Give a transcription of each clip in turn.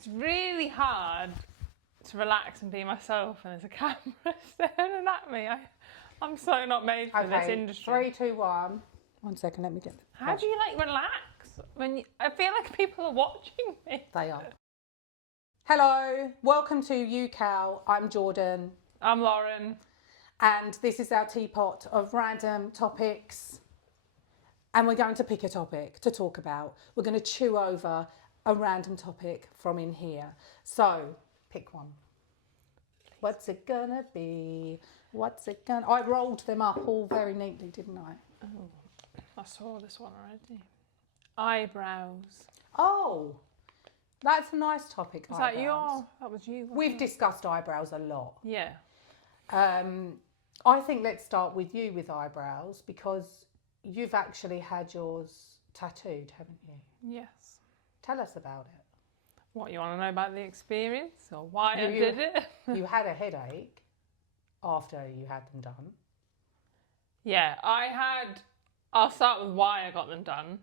It's really hard to relax and be myself and there's a camera staring at me. I'm so not made for this industry. 3, 2, 1. 1 second, let me get... How do you relax when I feel like people are watching me? They are. Hello, welcome to ewecow. I'm Jordan. I'm Lauren. And this is our teapot of random topics. And we're going to pick a topic to talk about. We're going to chew over a random topic from in here. So, pick one. What's it gonna be? I rolled them up all very neatly, didn't I? Oh, I saw this one already. Eyebrows. Oh, that's a nice topic. Was that your? That was you. We've discussed eyebrows a lot. Yeah. I think let's start with you with eyebrows because you've actually had yours tattooed, haven't you? Yes. Tell us about it. What, you want to know about the experience or why I did it? You had a headache after you had them done. Yeah, I'll start with why I got them done.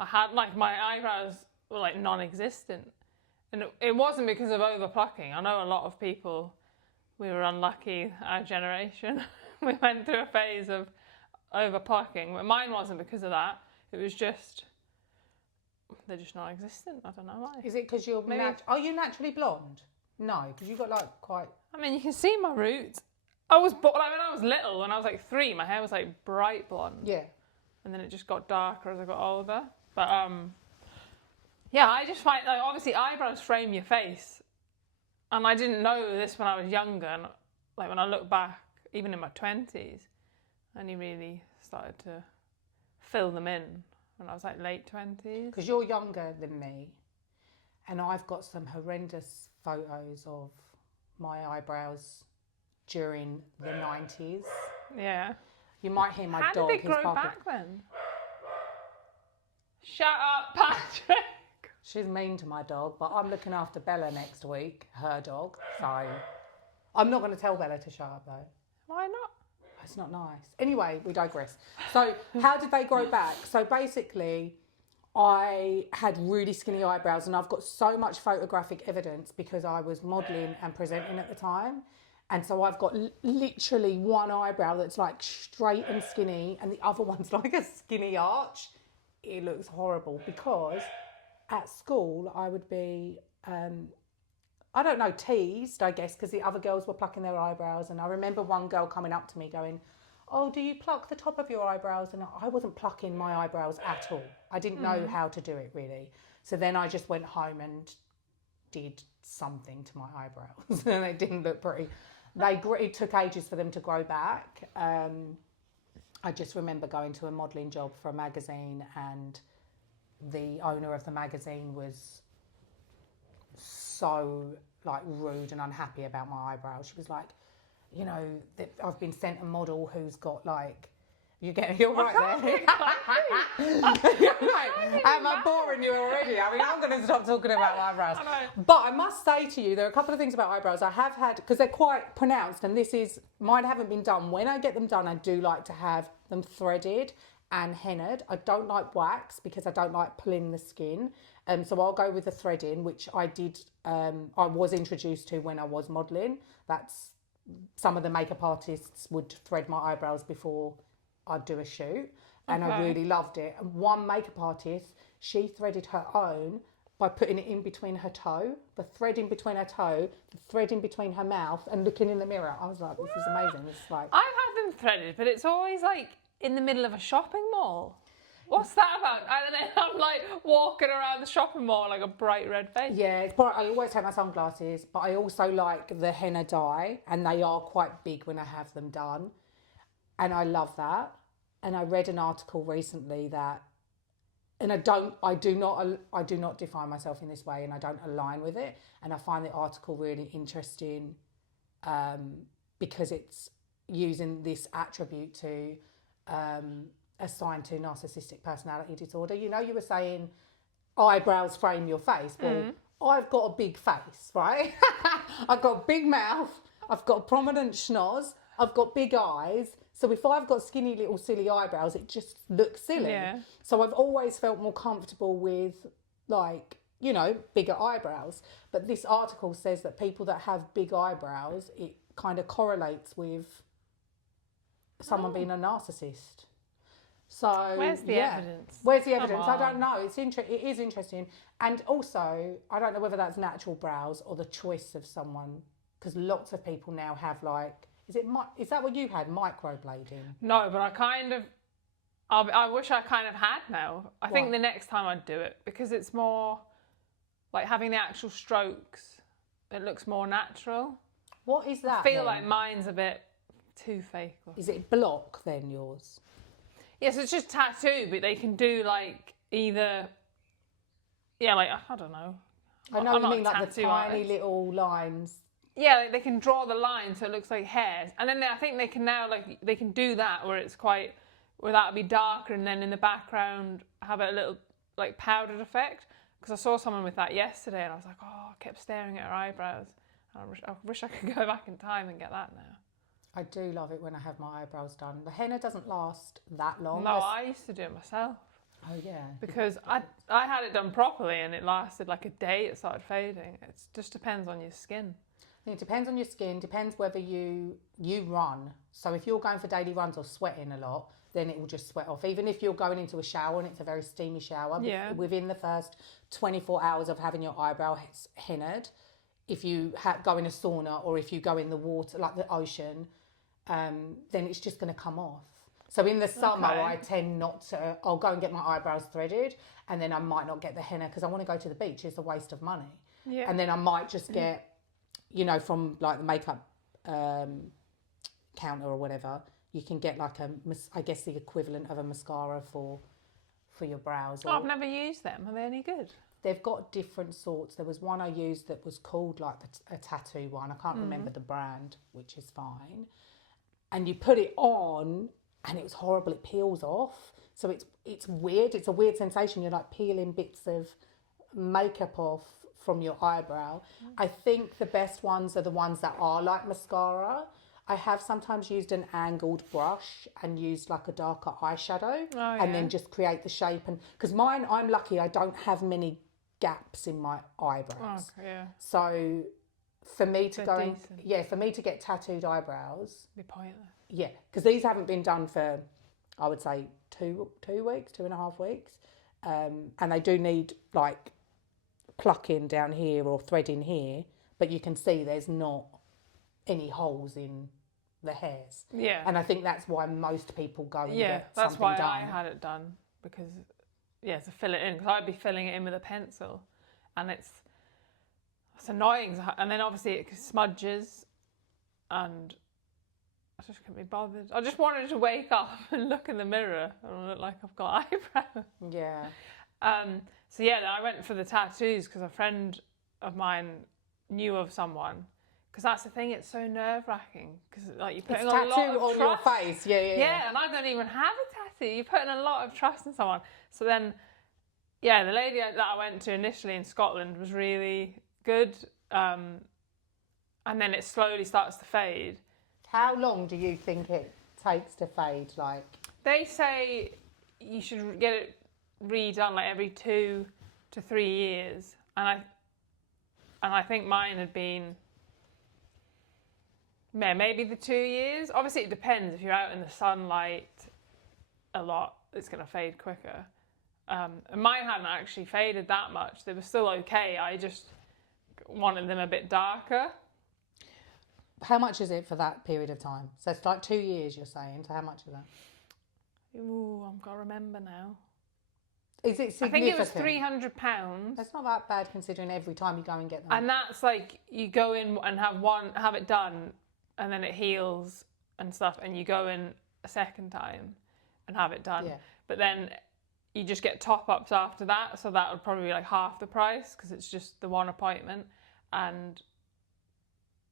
I had, my eyebrows were, non-existent. And it wasn't because of over-plucking. I know a lot of people, we were unlucky, our generation. We went through a phase of over-plucking. But mine wasn't because of that. It was just... they're just non-existent. I don't know why. Is it because you're are you naturally blonde? No, because you've got quite... I mean, you can see my roots. I was when I was little, when I was 3, my hair was bright blonde. Yeah. And then it just got darker as I got older. But yeah, I just find obviously eyebrows frame your face, and I didn't know this when I was younger. And when I look back, even in my 20s, I only really started to fill them in when I was late 20s. Because you're younger than me, and I've got some horrendous photos of my eyebrows during the 90s. Yeah. You might hear my dog. How did they grow back then? Shut up, Patrick. She's mean to my dog, but I'm looking after Bella next week, her dog. So I'm not going to tell Bella to shut up though. Why not? It's not nice. Anyway, we digress. So how did they grow back? So basically, I had really skinny eyebrows, and I've got so much photographic evidence because I was modelling and presenting at the time. And so I've got literally one eyebrow that's straight and skinny, and the other one's like a skinny arch. It looks horrible because at school I would be, I don't know, teased, I guess, because the other girls were plucking their eyebrows. And I remember one girl coming up to me going, "Oh, do you pluck the top of your eyebrows?" And I wasn't plucking my eyebrows at all. I didn't know how to do it really. So then I just went home and did something to my eyebrows and they didn't look pretty. It took ages for them to grow back. I just remember going to a modelling job for a magazine, and the owner of the magazine was so rude and unhappy about my eyebrows. She was like, I've been sent a model who's got you're right there. Am I boring you already? I mean, I'm going to stop talking about eyebrows. But I must say to you, there are a couple of things about eyebrows I have had, because they're quite pronounced, and mine haven't been done. When I get them done, I do like to have them threaded and hennaed. I don't like wax because I don't like pulling the skin. So I'll go with the threading, which I did, I was introduced to when I was modelling. That's some of the makeup artists would thread my eyebrows before I'd do a shoot, and I really loved it. And one makeup artist, she threaded her own by putting it in between her toe, the thread in between her toe, the thread in between her mouth, and looking in the mirror. I was like, this is amazing. It's I've had them threaded, but it's always in the middle of a shopping mall. What's that about? And then I'm walking around the shopping mall a bright red face. Yeah, it's bright. I always take my sunglasses, but I also like the henna dye, and they are quite big when I have them done. And I love that. And I read an article recently that, and I do not define myself in this way, and I don't align with it. And I find the article really interesting because it's using this attribute to assigned to narcissistic personality disorder. You were saying eyebrows frame your face. Well, I've got a big face, right? I've got a big mouth. I've got a prominent schnoz. I've got big eyes. So if I've got skinny little silly eyebrows, it just looks silly. Yeah. So I've always felt more comfortable with you know, bigger eyebrows. But this article says that people that have big eyebrows, it kind of correlates with someone being a narcissist. So Where's the evidence? Where's the Come evidence? I don't on. know. It is interesting, and also I don't know whether that's natural brows or the choice of someone, because lots of people now have like, is that what you had, microblading? No, but I wish I kind of had now. I think the next time I'd do it, because it's more like having the actual strokes. It looks more natural. What is that? I feel then? like mine's a bit too fake. Is it block then, yours? Yes, it's just tattoo, but they can do like either, like, I don't know. I know I'm you not mean a like the tattoo tiny artist. little lines. Yeah, like they can draw the line so it looks like hairs, and then I think they can now they can do that where it's quite, where that would be darker, and then in the background have a little like powdered effect. Because I saw someone with that yesterday, and I was like, oh, I kept staring at her eyebrows. I wish I could go back in time and get that now. I do love it when I have my eyebrows done. The henna doesn't last that long. No, I used to do it myself. Oh yeah. Because I had it done properly, and it lasted like a day. It started fading. It just depends on your skin. It depends on your skin. Depends whether you run. So if you're going for daily runs or sweating a lot, then it will just sweat off. Even if you're going into a shower and it's a very steamy shower, within the first 24 hours of having your eyebrow hennaed, if you go in a sauna or if you go in the water, like the ocean, then it's just going to come off. So in the summer, I tend not to, I'll go and get my eyebrows threaded, and then I might not get the henna because I want to go to the beach. It's a waste of money. Yeah. And then I might just get, you know, from like the makeup counter or whatever, you can get like I guess the equivalent of a mascara for your brows. I've never used them. Are they any good? They've got different sorts. There was one I used that was called like a tattoo one. I can't remember the brand, which is fine. And you put it on, and it was horrible. It peels off, so it's weird. It's a weird sensation. You're like peeling bits of makeup off from your eyebrow. I think the best ones are the ones that are like mascara. I have sometimes used an angled brush and used like a darker eyeshadow and then just create the shape. And because mine, I'm lucky, I don't have many gaps in my eyebrows. Okay, yeah. So for me to decent. for me to get tattooed eyebrows, Be pointless. yeah, because these haven't been done for, I would say 2 weeks, 2.5 weeks, and they do need like plucking down here or threading here, but you can see there's not any holes in the hairs. Yeah. And I think that's why most people go and get that's something why done. I had it done, because to fill it in, because I'd be filling it in with a pencil, and it's annoying. And then obviously it smudges, and I just couldn't be bothered. I just wanted to wake up and look in the mirror and look like I've got eyebrows. Yeah. So then I went for the tattoos because a friend of mine knew of someone. Because that's the thing, it's so nerve-wracking. Because like you're putting a lot of tattoo on your trust. face. Yeah. And I don't even have a tattoo. You're putting a lot of trust in someone. So then, the lady that I went to initially in Scotland was really good. And then it slowly starts to fade. How long do you think it takes to fade? Like, they say you should get it redone like every 2 to 3 years. And I think mine had been maybe the 2 years. Obviously, it depends. If you're out in the sunlight a lot, it's going to fade quicker. And mine hadn't actually faded that much. They were still okay. I just wanted them a bit darker. how much is it for that period of time? So it's like 2 years, you're saying. So how much is that? Ooh, I've got to remember now. Is it significant? I think it was £300. That's not that bad considering every time you go and get them. And that's like, you go in and have it done, and then it heals and stuff, and you go in a second time and have it done. Yeah. But then you just get top-ups after that, so that would probably be like half the price because it's just the one appointment. And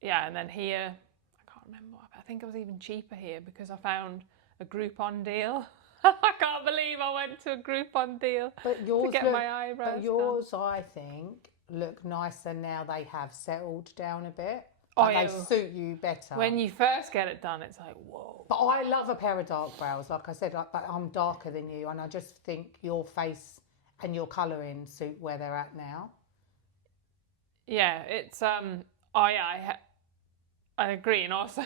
yeah, and then here, I can't remember, I think it was even cheaper here because I found a Groupon deal. I can't believe I went to a Groupon deal to get my eyebrows But yours, done. I think, look nicer now they have settled down a bit. Oh, Like yeah. They suit you better. When you first get it done, it's like, whoa. But I love a pair of dark brows. Like I said, but I'm darker than you, and I just think your face and your colouring suit where they're at now. Yeah, it's oh yeah, I agree, and also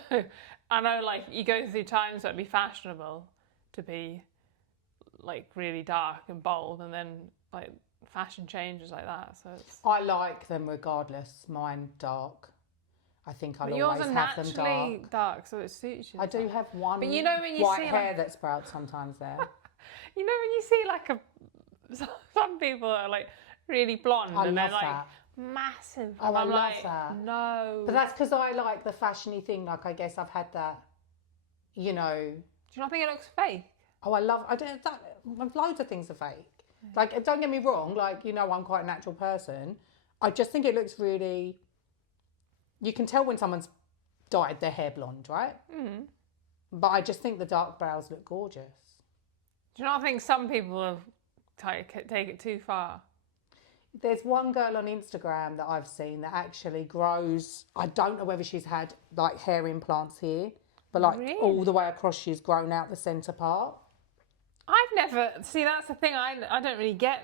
I know like you go through times where it'd be fashionable to be like really dark and bold, and then like fashion changes like that. So it's. I like them regardless. Mine dark. I think I'll But yours always are have them naturally dark. so it suits you. I do have one But you know when you white see hair like, that sprouts sometimes there. you know when you see like some people are like really blonde I and they're love like that. massive. Oh, And I I'm love like, that. no. But that's because I like the fashiony thing. Like, I guess I've had that, you know. Do you not think it looks fake? Oh, I don't, loads of things are fake. Like, don't get me wrong, like, you know, I'm quite a natural person. I just think it looks really, you can tell when someone's dyed their hair blonde, right? Mm. But I just think the dark brows look gorgeous. Do you not think some people have take it too far? There's one girl on Instagram that I've seen that actually grows, I don't know whether she's had like hair implants here, but like Really? all the way across she's grown out the centre part. I've never see. That's the thing. I don't really get.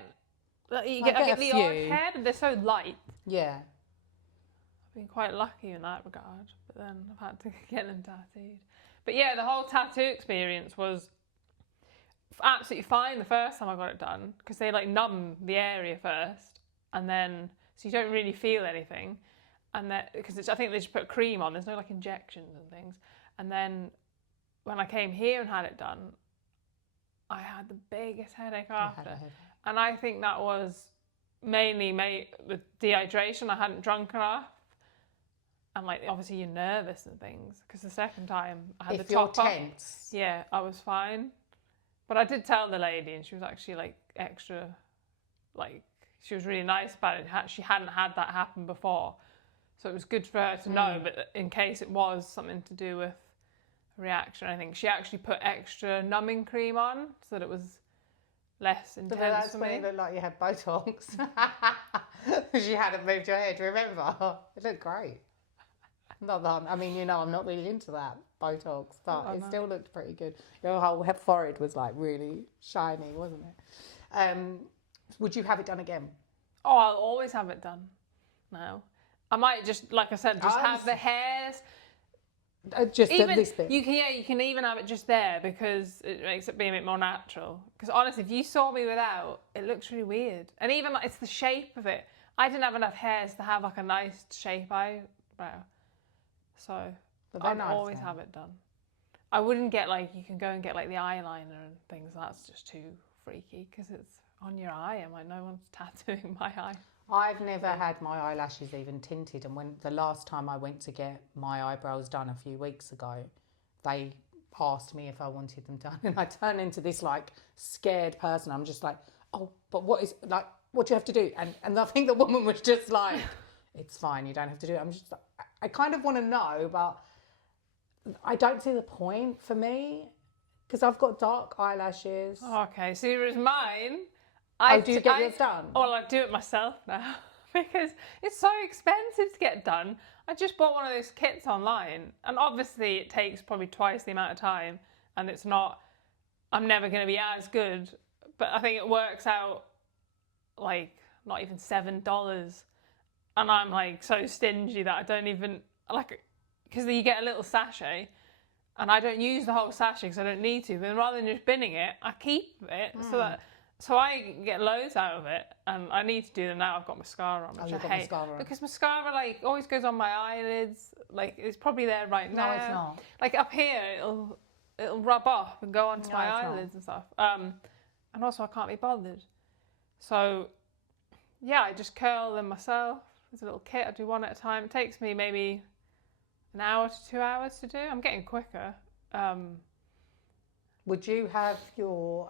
You get, I I get get a the odd few. hair, but they're so light. Yeah. I've been quite lucky in that regard, but then I've had to get them tattooed. But yeah, the whole tattoo experience was absolutely fine the first time I got it done because they like numb the area first, and then so you don't really feel anything, and then because I think they just put cream on. There's no like injections and things, and then when I came here and had it done, I had the biggest headache after. And I think that was mainly with dehydration. I hadn't drunk enough. And like, obviously you're nervous and things. Because the second time I had the top you're tense. Yeah, I was fine. But I did tell the lady and she was actually like extra, like, she was really nice about it. She hadn't had that happen before. So it was good for her to know. But in case it was something to do with reaction, I think she actually put extra numbing cream on so that it was less intense. But that's for when me. it looked like you had Botox. You hadn't moved your hair, do you remember? It looked great. Not that, I mean, you know, I'm not really into that Botox, but it still looked pretty good. Your whole forehead was like really shiny, wasn't it? Would you have it done again? Oh, I'll always have it done now. I might just, like I said, just have the hairs. Just Even, at this bit. you can even have it just there because it makes it be a bit more natural. Because honestly, if you saw me without, it looks really weird. And even like, it's the shape of it. I didn't have enough hairs to have like a nice shape eyebrow. So I'd nice, always have it done. I wouldn't get like, you can go and get like the eyeliner and things. That's just too freaky because it's on your eye. I'm like, no one's tattooing my eye. I've never had my eyelashes even tinted, and when the last time I went to get my eyebrows done a few weeks ago, they asked me if I wanted them done, and I turned into this like scared person. I'm just like, oh, but what do you have to do? And I think the woman was just like, it's fine, you don't have to do it. I'm just like, I kind of want to know, but I don't see the point for me because I've got dark eyelashes. Okay, so here's mine. To get yours done? Well, I do it myself now because it's so expensive to get done. I just bought one of those kits online, and obviously it takes probably twice the amount of time, and it's not, I'm never going to be as good, but I think it works out like not even $7, and I'm like so stingy that I don't even, like, because you get a little sachet, and I don't use the whole sachet because I don't need to, but rather than just binning it, I keep it so I get loads out of it, and I need to do them now. I've got mascara on, which I hate. Because mascara like always goes on my eyelids. Like it's probably there right now. No, it's not. Like up here, it'll rub off and go onto my eyelids and stuff. And also I can't be bothered. So yeah, I just curl them myself. There's a little kit. I do one at a time. It takes me maybe an hour to 2 hours to do. I'm getting quicker. Would you have your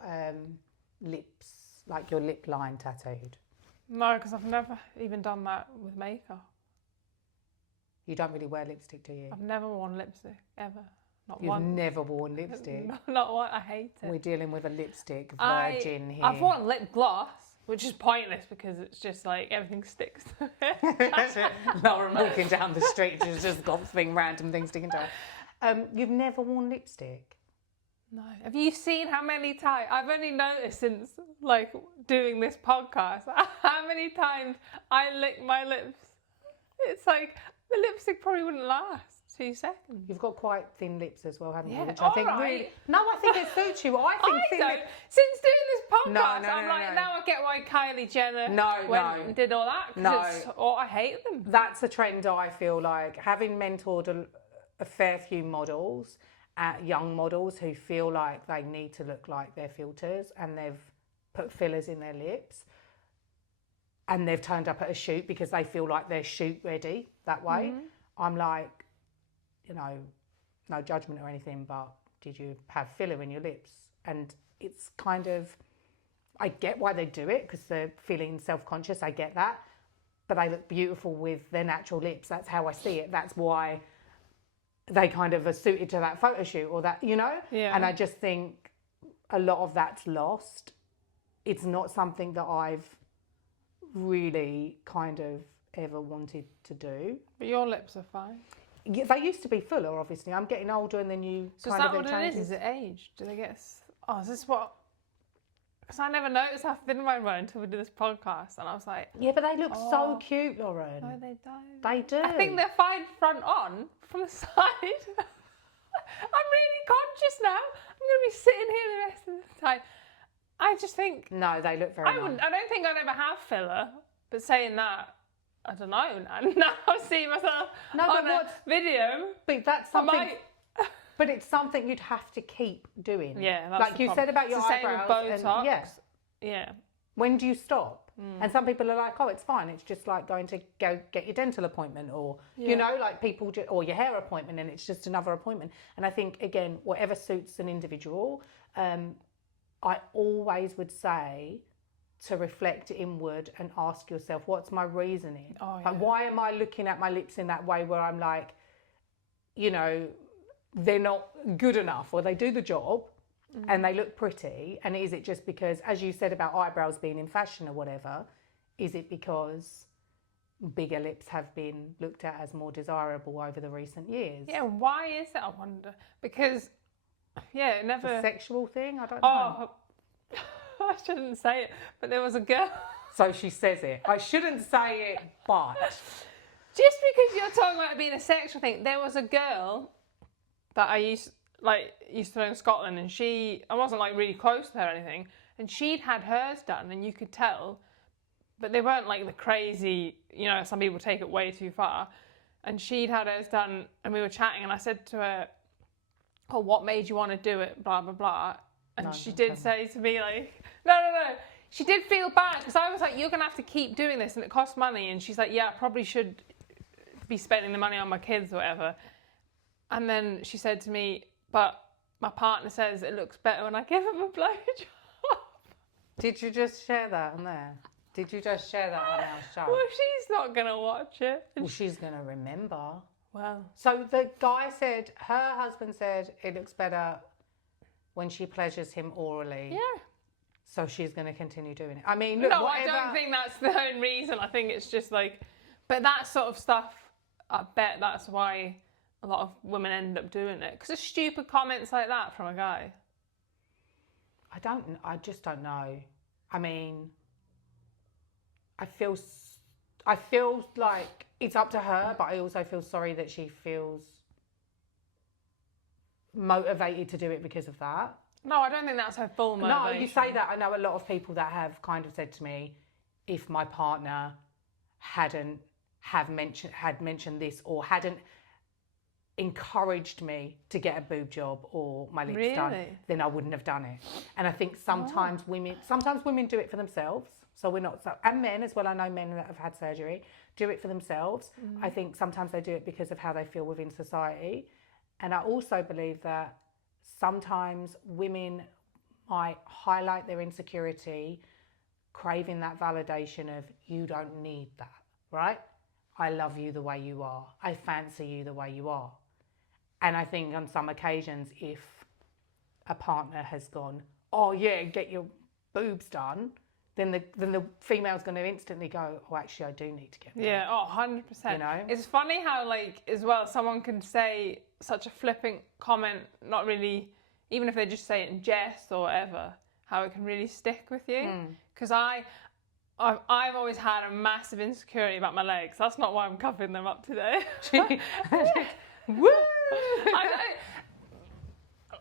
lips, like your lip line tattooed? No, because I've never even done that with makeup. You don't really wear lipstick, do you? I've never worn lipstick, ever. Not You've one. never worn lipstick? Not one. I hate it. We're dealing with a lipstick virgin here. I've worn lip gloss, which is pointless because it's just like everything sticks to it. Lauren walking down the street, she's just got random things sticking to her. You've never worn lipstick? No. Have you seen how many times? I've only noticed since like doing this podcast how many times I lick my lips. it's like the lipstick probably wouldn't last 2 seconds. You've got quite thin lips as well, haven't you? Yeah, Which I think really... No, I think it suits you. I think thin don't. lips... Since doing this podcast, No, I'm like, now I get why Kylie Jenner went and did all that. No. I hate them. That's a trend, I feel like. Having mentored a fair few models, young models who feel like they need to look like their filters and they've put fillers in their lips and they've turned up at a shoot because they feel like they're shoot ready that way. I'm like, you know, no judgment or anything, but did you have filler in your lips? And it's kind of, I get why they do it because they're feeling self-conscious. I get that. But they look beautiful with their natural lips. That's how I see it. That's why they kind of are suited to that photo shoot or that, you know? Yeah. And I just think a lot of that's lost. It's not something that I've really kind of ever wanted to do. But your lips are fine. Yeah, they used to be fuller, obviously. I'm getting older and then you So kind is of... that what it is? Is it age? Do they get... is this what... Because I never noticed how thin mine were until we did this podcast. And I was like... Yeah, but they look so cute, Lauren. No, they don't. They do. I think they're fine front on. From the side. I'm really conscious now. I'm going to be sitting here the rest of the time. I just think... No, they look very nice. I don't think I'd ever have filler. But saying that... I don't know. Now I see myself on a video. But that's something. But it's something you'd have to keep doing. Yeah, that's like you said about your eyebrows. Botox. Yes. Yeah. When do you stop? And some people are like, oh, it's fine. It's just like going to go get your dental appointment, or you know, like people or your hair appointment, and it's just another appointment. And I think again, whatever suits an individual. I always would say, to reflect inward and ask yourself, what's my reasoning? Like, why am I looking at my lips in that way where I'm like, you know, they're not good enough, or they do the job and they look pretty? And is it just because, as you said about eyebrows being in fashion or whatever, is it because bigger lips have been looked at as more desirable over the recent years? Yeah, why is that, I wonder? Because, yeah, it never... It's a sexual thing? I don't know. I shouldn't say it, but there was a girl. So she says it. I shouldn't say it, but... Just because you're talking about it being a sexual thing, there was a girl that I used to know in Scotland, and I wasn't like really close to her or anything, and she'd had hers done, and you could tell, but they weren't like the crazy, you know, some people take it way too far, and she'd had hers done, and we were chatting, and I said to her, oh, what made you want to do it, blah, blah, blah. And she did say to me, like, no. She did feel bad because I was like, you're going to have to keep doing this and it costs money. And she's like, yeah, I probably should be spending the money on my kids or whatever. And then she said to me, but my partner says it looks better when I give him a blowjob. Did you just share that on there? Did you just share that on our show? Well, she's not going to watch it. Well, she's going to remember. Well. So the guy said, her husband said it looks better when she pleasures him orally. Yeah. So she's going to continue doing it. I mean, look, no, whatever... I don't think that's the only reason. I think it's just like, but that sort of stuff, I bet that's why a lot of women end up doing it. Because of stupid comments like that from a guy. I just don't know. I mean, I feel like it's up to her, but I also feel sorry that she feels motivated to do it because of that. No, I don't think that's her full motivation. No, you say that. I know a lot of people that have kind of said to me, if my partner had mentioned this or hadn't encouraged me to get a boob job or my lips done, then I wouldn't have done it. And I think sometimes women do it for themselves. So we're not, and men as well. I know men that have had surgery do it for themselves. I think sometimes they do it because of how they feel within society. And I also believe that sometimes women might highlight their insecurity, craving that validation of, you don't need that, right? I love you the way you are. I fancy you the way you are. And I think on some occasions, if a partner has gone, oh yeah, get your boobs done, then the female's going to instantly go, oh, actually, I do need to get them. Yeah, 100%. You know? It's funny how, like, as well, someone can say such a flippant comment, not really, even if they just say it in jest or whatever, how it can really stick with you. Because I've always had a massive insecurity about my legs. That's not why I'm covering them up today. Woo!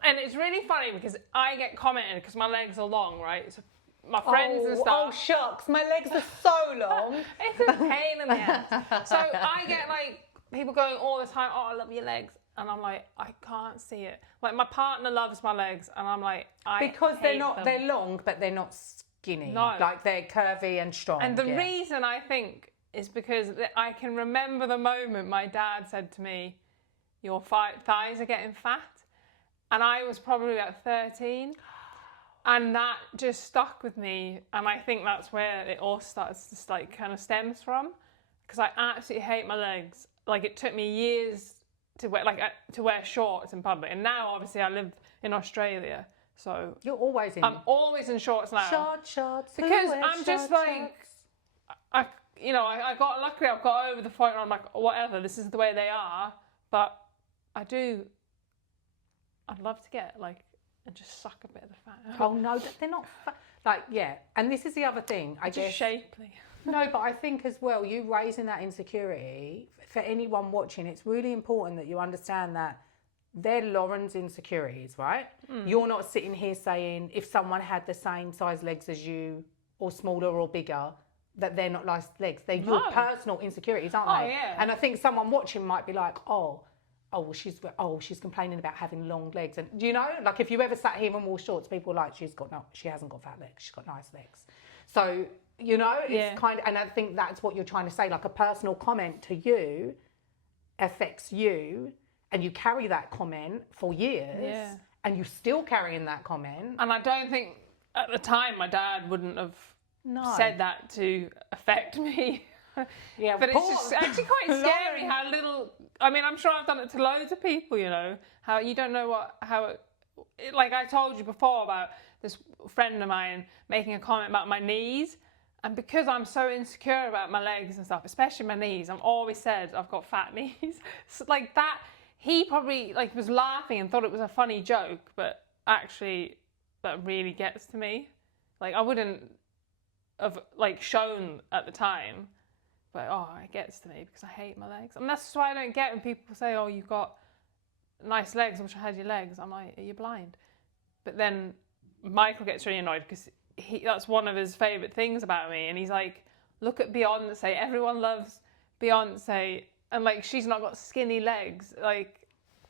And it's really funny because I get commented because my legs are long, right? So my friends and stuff. Oh, shucks, my legs are so long. It's a pain in the ass. So I get like people going all the time, oh, I love your legs. And I'm like, I can't see it. Like my partner loves my legs and I'm like, because they're long, but they're not skinny. No. Like they're curvy and strong. And the reason I think is because I can remember the moment my dad said to me, your thighs are getting fat. And I was probably about 13. And that just stuck with me. And I think that's where it all starts to like kind of stems from. Because I absolutely hate my legs. Like it took me years to wear shorts in public. And now obviously I live in Australia. So you're always in. I'm always in shorts now. Shorts. Because I'm just like, I got lucky. I've got over the point where I'm like, whatever, this is the way they are. But I'd love to get like, and just suck a bit of the fat out. Oh no, they're not fat. Like, yeah. And this is the other thing, I guess. Just shapely. No, but I think as well, you raising that insecurity, for anyone watching, it's really important that you understand that they're Lauren's insecurities, right? You're not sitting here saying if someone had the same size legs as you or smaller or bigger, that they're not nice legs. They're your personal insecurities, aren't they? Yeah. And I think someone watching might be like, she's complaining about having long legs. And do you know, like if you ever sat here and wore shorts, people are like, she hasn't got fat legs, she's got nice legs. So, you know, it's kind of, and I think that's what you're trying to say, like a personal comment to you affects you and you carry that comment for years and you're still carrying that comment. And I don't think at the time my dad wouldn't have said that to affect me. Yeah, but it's just actually quite scary how little. I mean, I'm sure I've done it to loads of people. You know, how you don't know like I told you before about this friend of mine making a comment about my knees, and because I'm so insecure about my legs and stuff, especially my knees, I'm always said I've got fat knees. So like that, he probably like was laughing and thought it was a funny joke, but actually that really gets to me. Like I wouldn't have like shown at the time. But it gets to me because I hate my legs. And that's why I don't get when people say, oh, you've got nice legs, I wish I had your legs. I'm like, are you blind? But then Michael gets really annoyed because that's one of his favourite things about me. And he's like, look at Beyonce. Everyone loves Beyonce. And like, she's not got skinny legs. Like,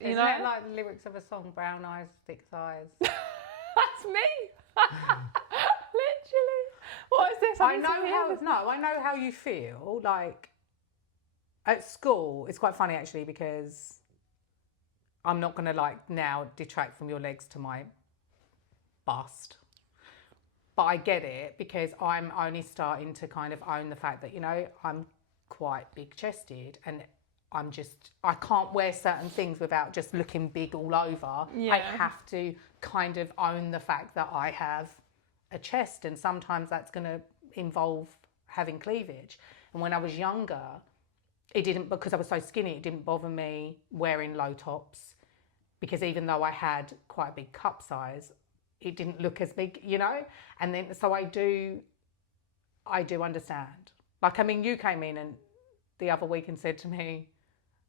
you know? Isn't it like the lyrics of a song, brown eyes, thick thighs? That's me. Literally. What is this? I know how you feel. Like at school, it's quite funny actually because I'm not gonna like now detract from your legs to my bust, but I get it because I'm only starting to kind of own the fact that I'm quite big chested and I can't wear certain things without just looking big all over. Yeah. I have to kind of own the fact that I have a chest, and sometimes that's going to involve having cleavage. And when I was younger, because I was so skinny, it didn't bother me wearing low tops, because even though I had quite a big cup size, it didn't look as big, and then so I do understand. Like, I mean, you came in and the other week and said to me,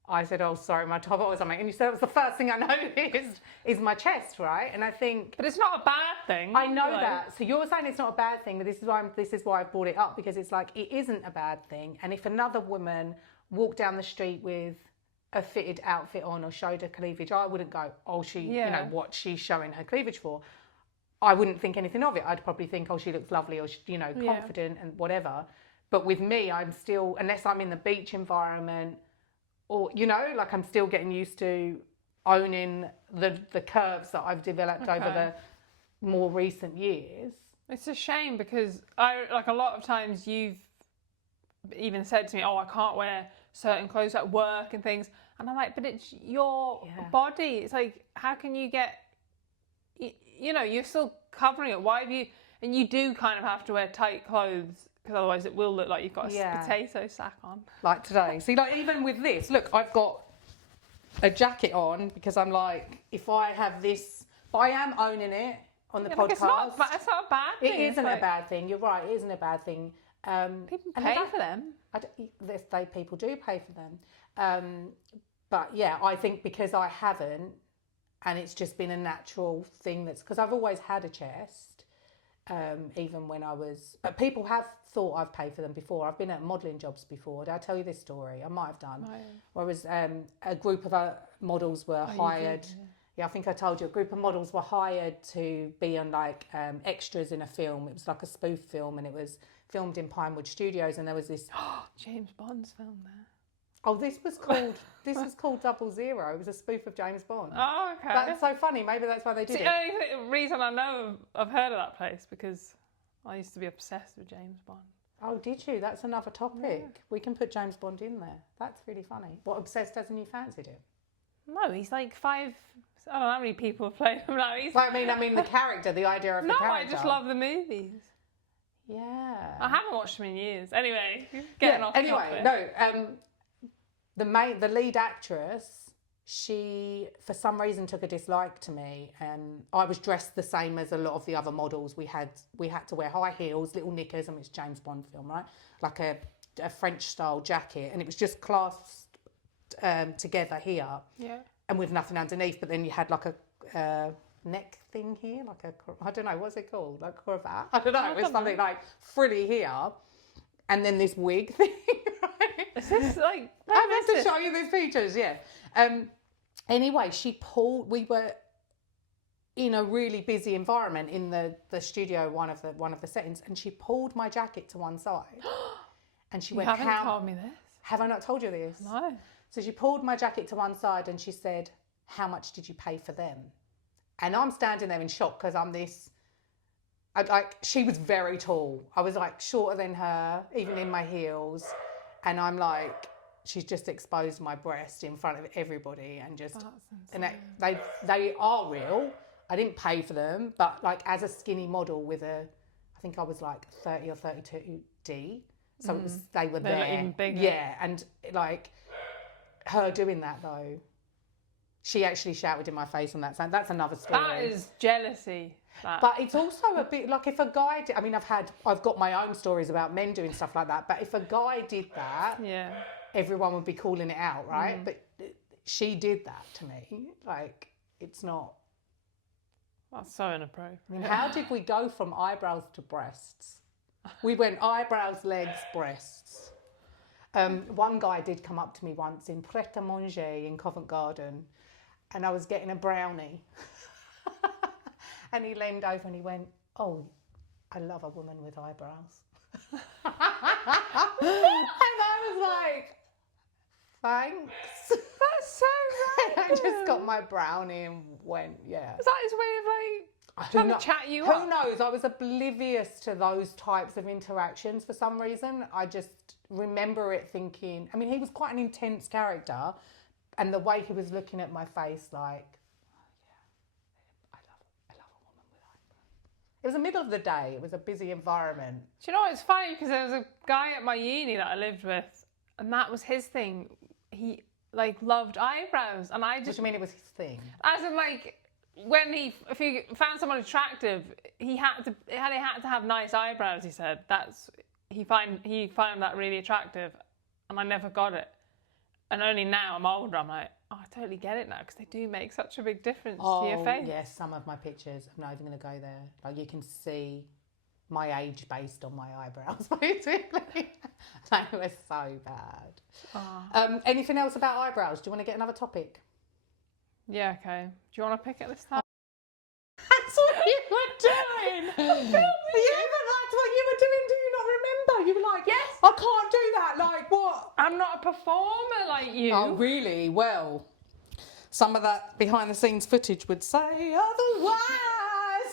I said, oh, sorry, my top was on me. And you said it was the first thing I noticed is my chest, right? And I think... But it's not a bad thing. I know that. So you're saying it's not a bad thing, but this is why I brought it up, because it's like, it isn't a bad thing. And if another woman walked down the street with a fitted outfit on or showed her cleavage, I wouldn't go, oh, what she's showing her cleavage for. I wouldn't think anything of it. I'd probably think, oh, she looks lovely or, confident and whatever. But with me, I'm still, unless I'm in the beach environment, or, like I'm still getting used to owning the curves that I've developed over the more recent years. It's a shame because a lot of times you've even said to me, oh, I can't wear certain clothes at work and things. And I'm like, but it's your body. It's like, how can you get, you're still covering it. Why have you, and you do kind of have to wear tight clothes, because otherwise it will look like you've got a potato sack on. Like today. See, like even with this, look, I've got a jacket on because I'm like, if I have this, but I am owning it on the podcast. It's not a bad thing. It isn't a bad thing. You're right. It isn't a bad thing. People and pay for them. People do pay for them. But yeah, I think because I haven't, and it's just been a natural thing because I've always had a chest, even when I was. But people have thought I've paid for them before. I've been at modelling jobs before. Did I tell you this story? I might have done. Right. Whereas a group of models were hired. Yeah, I think I told you. A group of models were hired to be on like extras in a film. It was like a spoof film, and it was filmed in Pinewood Studios. And there was this. James Bond's film there. Oh, this was called 00. It was a spoof of James Bond. Oh, okay. That's so funny. Maybe that's why they did it. The only reason I know I've heard of that place because I used to be obsessed with James Bond. Oh, did you? That's another topic. Yeah. We can put James Bond in there. That's really funny. What, obsessed hasn't you fancied him? No, he's like 5. I don't know how many people have played him now. Well, I mean the character, the idea of the character. No, I just love the movies. Yeah. I haven't watched them in years. Anyway, getting off topic. The lead actress, she for some reason took a dislike to me, and I was dressed the same as a lot of the other models. We had to wear high heels, little knickers. I mean, it's a James Bond film, right? Like a French style jacket, and it was just clasped together here, and with nothing underneath. But then you had like a neck thing here, like I don't know, what's it called? Like a cravat? I don't know. It was something like frilly here, and then this wig thing. Is this like? I have to show you these pictures. Yeah. Anyway, we were in a really busy environment in the studio, one of the settings, and she pulled my jacket to one side, and she went, "You haven't told me this. Have I not told you this?" No. So she pulled my jacket to one side, and she said, "How much did you pay for them?" And I'm standing there in shock because I'm this. She was very tall. I was like shorter than her, even in my heels. And I'm like, she's just exposed my breast in front of everybody, and just, and they are real. I didn't pay for them, but like as a skinny model with I think I was like 30 or 32D, so it was they were They're there, like even bigger. yeah, and like her doing that though, she actually shouted in my face on that. So that's another story. That is jealousy. But it's also a bit like if a guy did, I mean, I've got my own stories about men doing stuff like that, but if a guy did that, everyone would be calling it out, right? But she did that to me. Like, it's not. That's so inappropriate. I mean, how did we go from eyebrows to breasts? We went eyebrows, legs, breasts. One guy did come up to me once in Pret a Manger in Covent Garden, and I was getting a brownie. And he leaned over and he went, "Oh, I love a woman with eyebrows." And I was like, "Thanks." That's so I just got my brownie and went, yeah. Is that his way of like trying to chat you up? Who knows? I was oblivious to those types of interactions for some reason. I just remember it thinking, I mean, he was quite an intense character, and the way he was looking at my face like, it was the middle of the day. It was a busy environment. Do you know what? It's funny because there was a guy at my uni that I lived with, and that was his thing. He like loved eyebrows, and I just. What do you mean it was his thing? As in, like, if he found someone attractive, they had to have nice eyebrows. He said he found that really attractive, and I never got it. And only now I'm older, I'm like, oh, I totally get it now because they do make such a big difference to your face. Yes, some of my pictures, I'm not even going to go there. Like, you can see my age based on my eyebrows, basically. They were so bad. Anything else about eyebrows? Do you want to get another topic? Yeah, okay. Do you want to pick it this time? That's what you were doing! Yeah, but that's what you were doing. Do you not remember? You were like, yes, I can't do that. Like, what? I'm not a performer like you. Oh, really? Well, some of that behind the scenes footage would say otherwise.